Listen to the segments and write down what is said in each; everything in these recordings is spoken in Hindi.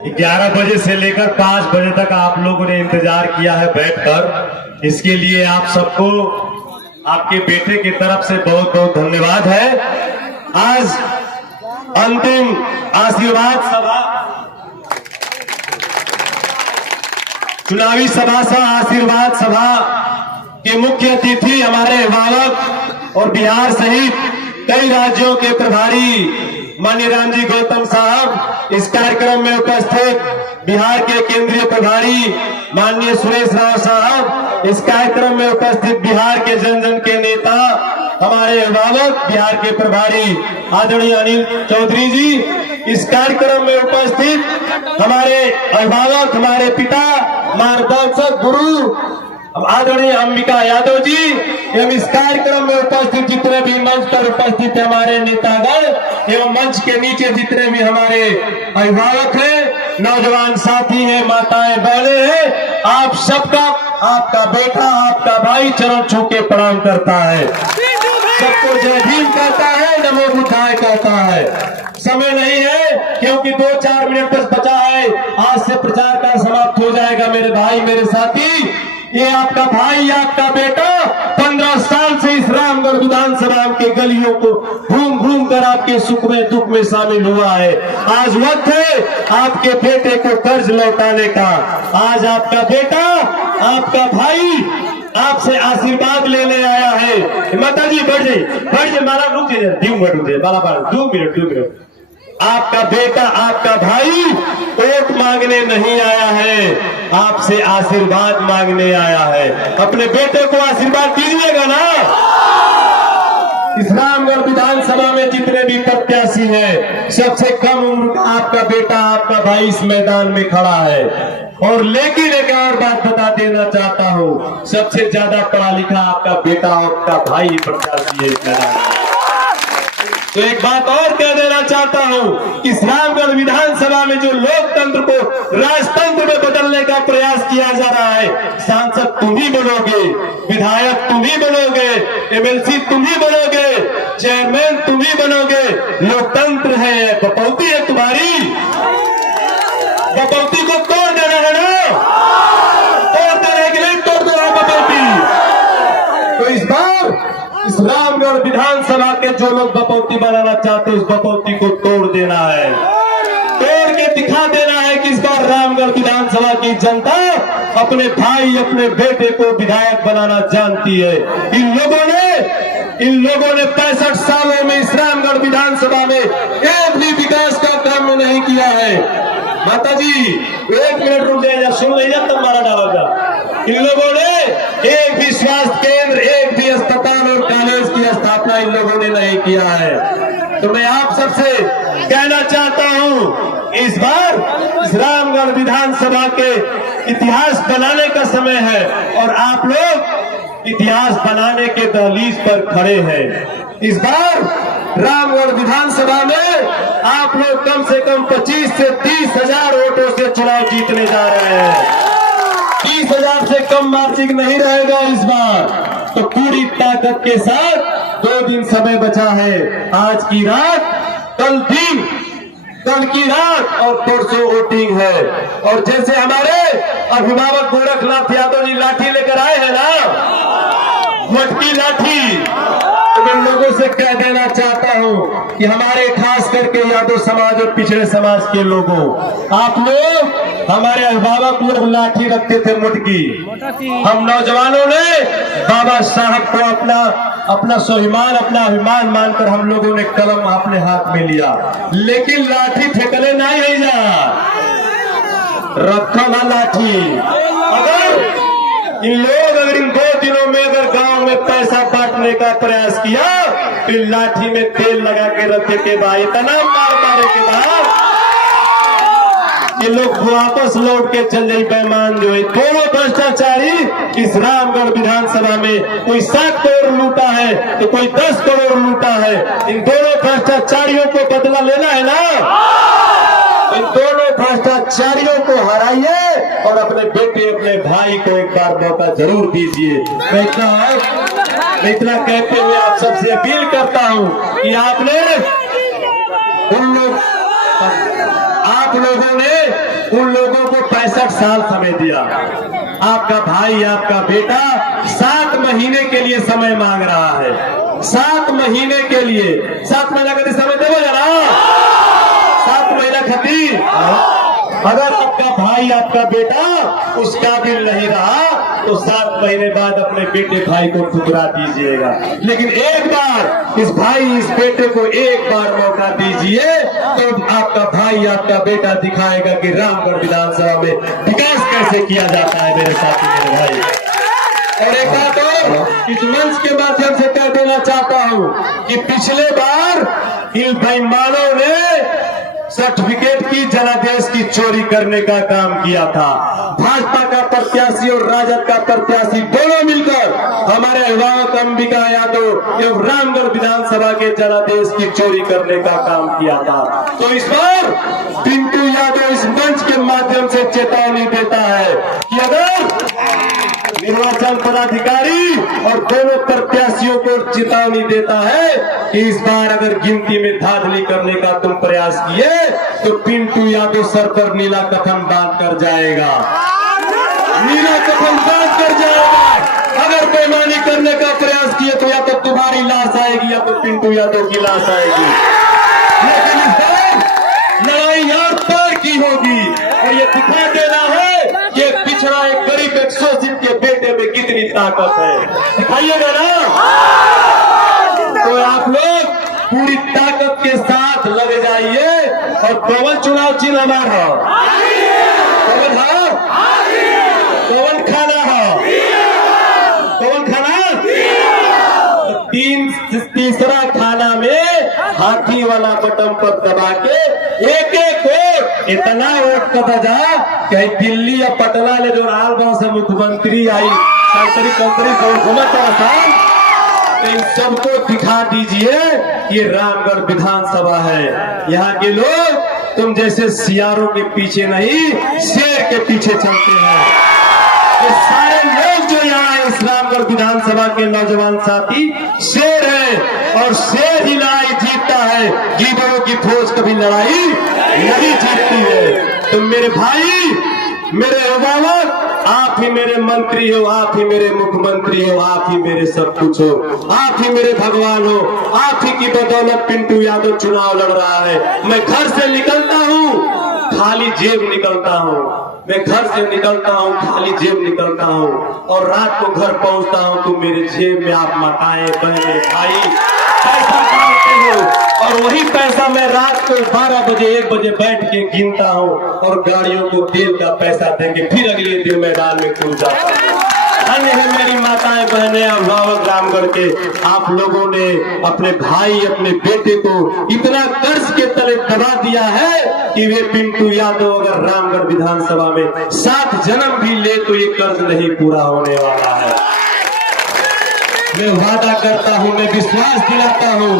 11 बजे से लेकर 5 बजे तक आप लोगों ने इंतजार किया है बैठकर। इसके लिए आप सबको आपके बेटे की तरफ से बहुत बहुत धन्यवाद है। आज अंतिम आशीर्वाद सभा, चुनावी सभा सा आशीर्वाद सभा के मुख्य अतिथि हमारे अभिभावक और बिहार सहित कई राज्यों के प्रभारी माननीय रामजी गौतम साहब, इस कार्यक्रम में उपस्थित बिहार के केंद्रीय प्रभारी माननीय सुरेश राव साहब, इस कार्यक्रम में उपस्थित बिहार के जन जन के नेता हमारे अभिभावक बिहार के प्रभारी आदरणीय अनिल चौधरी जी, इस कार्यक्रम में उपस्थित हमारे अभिभावक, हमारे पिता, मार्गदर्शक गुरु आदरणीय अंबिका यादव जी एवं इस कार्यक्रम में उपस्थित जितने भी मंच पर उपस्थित हमारे नेतागण एवं मंच के नीचे जितने भी हमारे अभिभावक हैं, नौजवान साथी हैं, माताएं बहनें हैं, आप सबका, आपका बेटा, आपका भाई चरण छू के प्रणाम करता है। सबको जय भीम कहता है, नमो बुद्धाय कहता है। समय नहीं है क्योंकि 2-4 मिनट बस बचा है, आज से प्रचार का समाप्त हो जाएगा। मेरे भाई, मेरे साथी, ये आपका भाई, आपका बेटा 15 साल से इस रामगढ़ विधानसभा के गलियों को घूम घूम कर आपके सुख में दुख में शामिल हुआ है। आज वक्त है आपके बेटे को कर्ज लौटाने का। आज आपका बेटा, आपका भाई आपसे आशीर्वाद लेने आया है। माता जी बढ़ जाइए, माला रुक जाइए, 2 मिनट। आपका बेटा, आपका भाई वोट मांगने नहीं आया है, आपसे आशीर्वाद मांगने आया है। अपने बेटे को आशीर्वाद दीजिएगा ना। इस रामगढ़ विधानसभा में जितने भी प्रत्याशी हैं, सबसे कम उम्र का आपका बेटा, आपका भाई इस मैदान में खड़ा है। और लेकिन एक और बात बता देना चाहता हूँ, सबसे ज्यादा पढ़ा लिखा आपका बेटा, आपका भाई प्रत्याशी है इस मैदान में। तो एक बात और कह देना चाहता हूँ कि इस रामगढ़ विधानसभा में जो लोकतंत्र को राजतंत्र में बदलने का प्रयास किया जा रहा है, सांसद तुम ही बनोगे, विधायक तुम ही बनोगे, एमएलसी तुम ही बनोगे, चेयरमैन तुम ही बनोगे। लोकतंत्र है, बपौती है तुम्हारी, बपौती को तोड़ देना है ना, तोड़ देना है कि नहीं तोड़ देना बपौती। तो इस बार इस रामगढ़ विधानसभा के जो लोग बपौती बनाना चाहते हैं, उस बपौती को तोड़ देना है, तोड़ के दिखा देना है कि इस बार रामगढ़ विधानसभा की जनता अपने भाई, अपने बेटे को विधायक बनाना जानती है। इन लोगों ने 65 सालों में इस रामगढ़ विधानसभा में एक भी विकास का काम नहीं किया है। माता जी 1 मिनट रुक जाइए, सुन लीजिए तब मारा डालोगा। इन लोगों ने एक भी स्वास्थ्य केंद्र, एक भी अस्पताल और कॉलेज की स्थापना इन लोगों ने नहीं किया है। तो मैं आप सबसे कहना चाहता हूं, इस बार इस रामगढ़ विधानसभा के इतिहास बनाने का समय है और आप लोग इतिहास बनाने के दहलीज पर खड़े हैं। इस बार रामगढ़ विधानसभा में आप लोग कम से कम 25 से 30 हजार वोटों से चुनाव जीतने जा रहे हैं। 30,000 से कम मार्जिन नहीं रहेगा इस बार। तो पूरी ताकत के साथ 2 दिन समय बचा है, आज की रात, कल की रात और परसों वोटिंग है। और जैसे हमारे अभिभावक गोरखनाथ यादव जी लाठी लेकर आए हैं ना, मटकी लाठी, तो मैं लोगों से कह देना चाहता हूं कि हमारे खास करके यादव समाज और पिछड़े समाज के लोगों, आप लोग, हमारे अभिभावक लोग लाठी रखते थे मुटकी। हम नौजवानों ने बाबा साहब को अपना स्वाभिमान, अपना अभिमान मानकर हम लोगों ने कलम अपने हाथ में लिया, लेकिन लाठी फेंकले नहीं है जा, रखा ना लाठी। अगर इन 2 दिनों में अगर गांव में पैसा बांटने का प्रयास किया, फिर लाठी में तेल लगा के रखे के बाद, इतना मारे के बाद ये लोग वापस लौट के चल जाए बेईमान जो है। दोनों भ्रष्टाचारी इस रामगढ़ विधानसभा में कोई 7 करोड़ लूटा है तो कोई 10 करोड़ लूटा है। इन दोनों भ्रष्टाचारियों को बदला लेना है ना, इन दोनों भ्रष्टाचारियों को हराइए और अपने बेटे, अपने भाई को एक बार मौका जरूर दीजिए। मैं इतना कहते हुए आप सबसे अपील करता हूं कि आपने उन लोग आप लोगों ने उन लोगों को 65 साल समय दिया। आपका भाई, आपका बेटा 7 महीने के लिए समय मांग रहा है। 7 महीने के लिए, 7 महीना का समय देवो जरा, 7 महीना खातिर अगर आपका भाई, आपका बेटा उस काबिल नहीं रहा तो 7 महीने बाद अपने बेटे भाई को ठुकरा दीजिएगा। लेकिन एक बार इस भाई, इस बेटे को एक बार मौका दीजिए तो आपका भाई, आपका बेटा दिखाएगा कि रामगढ़ विधानसभा में विकास कैसे किया जाता है मेरे साथी, मेरे भाई। और एक बात और इस मंच के माध्यम से कह देना चाहता हूं कि पिछले बार इन बेईमानों ने सर्टिफिकेट की, जनादेश की चोरी करने का काम किया था। भाजपा का प्रत्याशी और राजद का प्रत्याशी दोनों मिलकर हमारे अभिभावक अंबिका यादव एवं रामगढ़ विधानसभा के जनादेश की चोरी करने का काम किया था। तो इस बार पिंटू यादव इस मंच के माध्यम से चेतावनी देता है कि अगर निर्वाचन पदाधिकारी और दोनों प्रत्याशियों को चेतावनी देता है कि इस बार अगर गिनती में धांधली करने का तुम प्रयास किए तो पिंटू यादव सर पर नीला कफन बांध कर जाएगा, नीला कफन बांध कर जाएगा। अगर बेईमानी करने का प्रयास किए तो या तो तुम्हारी लाश आएगी या तो पिंटू यादव की लाश आएगी। लेकिन इस बार लड़ाई यार पार की होगी और ये दिखा देना है कि एक पिछड़ा, एक गरीब, एक शोषित के बेटे में कितनी ताकत है, दिखाइएगा ना। तो आप लोग पूरी ताकत के साथ लग जाइए और कौन चुनाव चिन्ह हमारा कौन है, कौन खाना है, कौन खाना, तीसरा खाना में हाथी वाला बटन पर दबा के एक एक वोट इतना वोट कटा जा कि दिल्ली या पटना ले जो राल गांव से मुख्यमंत्री आई कंत्री घूमत आसान, इन सबको दिखा दीजिए ये रामगढ़ विधानसभा है। यहाँ के लोग तुम जैसे सियारों के पीछे नहीं, शेर के पीछे चलते हैं। ये सारे लोग जो यहाँ इस रामगढ़ विधानसभा के नौजवान साथी शेर है और शेर ही लड़ाई जीतता है, गीदड़ों की फौज कभी लड़ाई नहीं जीतती है। तो मेरे भाई, मेरे अभिभावक, आप ही मेरे मंत्री हो, आप ही मेरे मुख्यमंत्री हो, आप ही मेरे सब कुछ हो, आप ही मेरे भगवान हो। आप ही की बदौलत पिंटू यादव चुनाव लड़ रहा है। मैं घर से निकलता हूँ खाली जेब निकलता हूँ, मैं घर से निकलता हूँ खाली जेब निकलता हूँ और रात को घर पहुँचता हूँ तो मेरे जेब में आप माताएं, बहनें, भाई पैसा डालते हो और वही पैसा मैं रात को 12 बजे 1 बजे बैठ के गिनता हूँ और गाड़ियों को तेल का पैसा देके फिर अगले दिन मैदान में कूद जाता हूँ। अन्य है मेरी माताएं, बहनें, अभिभावक रामगढ़ के, आप लोगों ने अपने भाई, अपने बेटे को इतना कर्ज के तले दबा दिया है कि वे पिंटू यादव अगर रामगढ़ विधानसभा में 7 जन्म भी ले तो ये कर्ज नहीं पूरा होने वाला है। मैं वादा करता हूँ, मैं विश्वास दिलाता हूँ,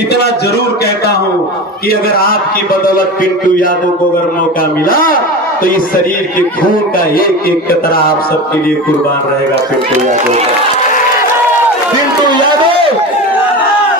इतना जरूर कहता हूँ कि अगर आपकी बदौलत पिंटू यादव को अगर मौका मिला तो इस शरीर के खून का एक एक कतरा आप सबके लिए कुर्बान रहेगा। पिंटू यादव का, पिंटू यादव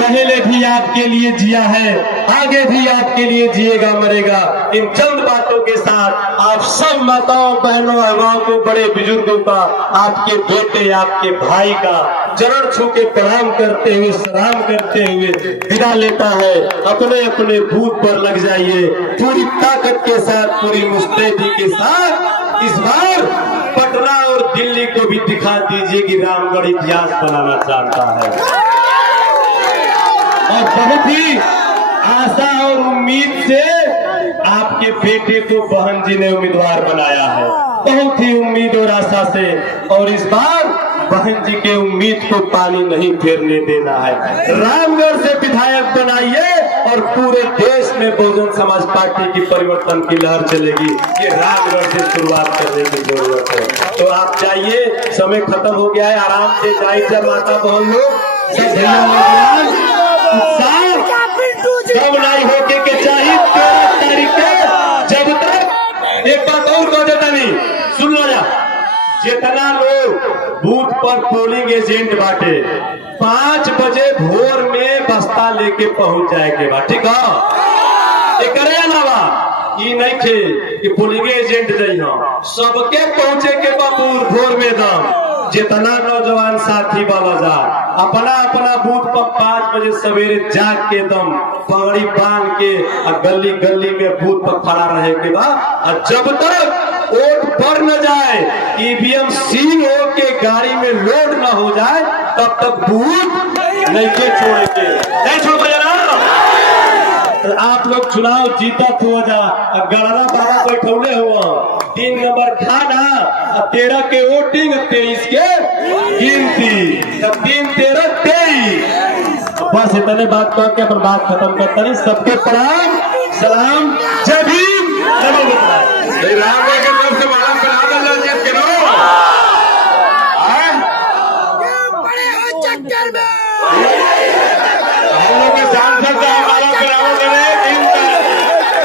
पहले भी आपके लिए जिया है, आगे भी आपके लिए जिएगा, मरेगा। इन चंद बातों के साथ आप सब माताओं, बहनों, अभिभावकों, बड़े बुजुर्गों का, आपके बेटे, आपके भाई का चरण छू के प्रणाम करते हुए, सलाम करते हुए विदा लेता है। अपने अपने बूथ पर लग जाइए पूरी ताकत के साथ, पूरी मुस्तैदी के साथ। इस बार पटना और दिल्ली को भी दिखा दीजिए कि रामगढ़ इतिहास बनाना चाहता है और बहुत ही आशा और उम्मीद से आपके बेटे को बहन जी ने उम्मीदवार बनाया है, बहुत ही उम्मीद और आशा से। और इस बार बहन जी के उम्मीद को पानी नहीं फेरने देना है। रामगढ़ से विधायक बनाइए और पूरे देश में बहुजन समाज पार्टी की परिवर्तन की लहर चलेगी। ये रामगढ़ से शुरुआत करने की जरूरत है। तो आप जाइए, समय खत्म हो गया है, आराम से जाइए। जब माता बहन लोग सब भैया कब नहीं होके के चाहिए 13 तारीख के, जब तक एक बात और कह देता नहीं, सुन लो जा, जितना लोग बूथ पर पोलिंग एजेंट बांटे 5 बजे भोर में बस्ता लेके पहुंच जाए के बाद, ठीक है। एक अलावा ई नहीं थे कि पोलिंग एजेंट जई हम सबके पहुंचे के बबूर भोर में दम जितना नौजवान साथी बाबा जा अपना अपना बूथ पर 5 बजे सवेरे जाग के दम पगड़ी बांध के गली गली में बूथ पर खड़ा रहे के बाद जब तक वोट भर न जाए ईवीएम सील हो के गाड़ी में लोड न हो जाए तब तक बूथ नहीं के छोड़ेंगे, नहीं छोड़ ना। तो आप लोग चुनाव जीता हो जा गणना बाबा बैठौले हुआ 3 नंबर खाना 13 के वोटिंग 23 के गिनती 3 13 23 बस इतने बात कह के अपन बात खत्म करता नहीं। सबके प्रणाम सलाम जय भीम राम के तरफ से माला बना दे जीत के नो बड़े हो चक्कर में हम लोग के सांसद साहब माला कराओ करे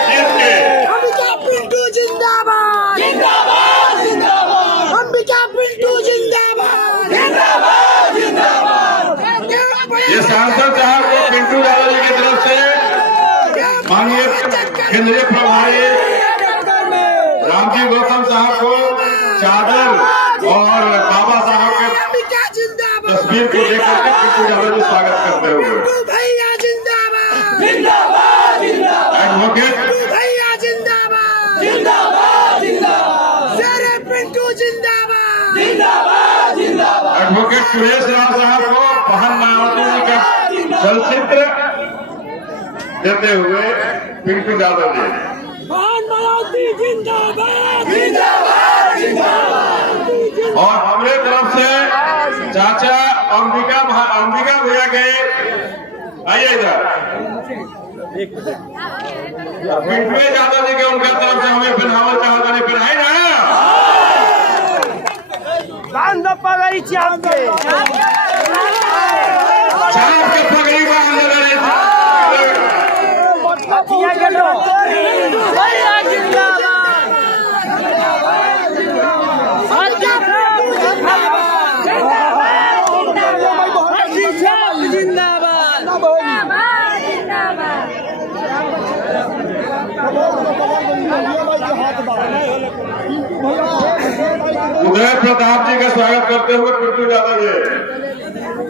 जीत के अंबिका पिंटू जिंदाबाद जिंदाबाद जिंदाबाद अंबिका पिंटू जिंदाबाद जिंदाबाद जिंदाबाद। ये सांसद साहब को पिंटू यादव जी की तरफ से माननीय केंद्रीय प्रभारी रामजी गौतम साहब को चादर और बाबा साहब के तस्वीर को लेकर के पिंटू यादव जी स्वागत करते हुए भैया जिंदाबाद जिंदाबाद जिंदाबाद एडवोकेट भैया जिंदाबाद जिंदाबाद जिंदाबाद शेरे पिंटू जिंदाबाद जिंदाबाद जिंदाबाद एडवोकेट सुरेश राव साहब को बहन मायावती जी का चलचित्र देते हुए पिंटू यादव जी जिंदाबाद जिंदाबाद जिंदाबाद। और हमारे तरफ से चाचा अंबिका भैया के आइए इधर पिंटू यादव जी के उनका तरफ से हमें पहनावल चाहता नहीं पहनाए ना पगड़ी चाप के पगड़ी बांध उदय प्रताप जी का स्वागत करते हुए पिंटू यादव जी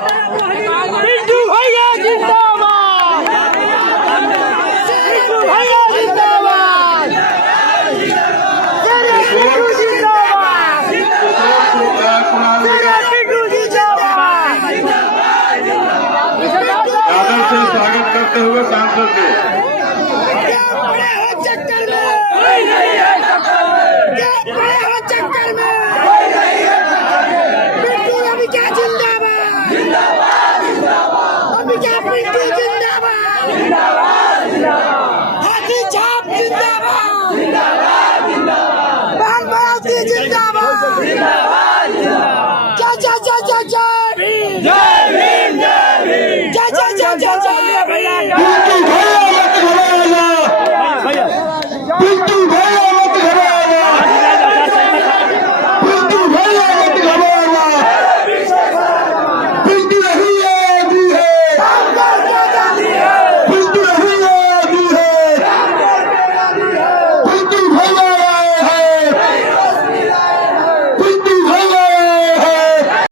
पिंटू भैया जिंदाबाद पिंटू भैया जिंदाबाद पिंटू जिंदाबाद। यादव से स्वागत करते हुए सांसद जी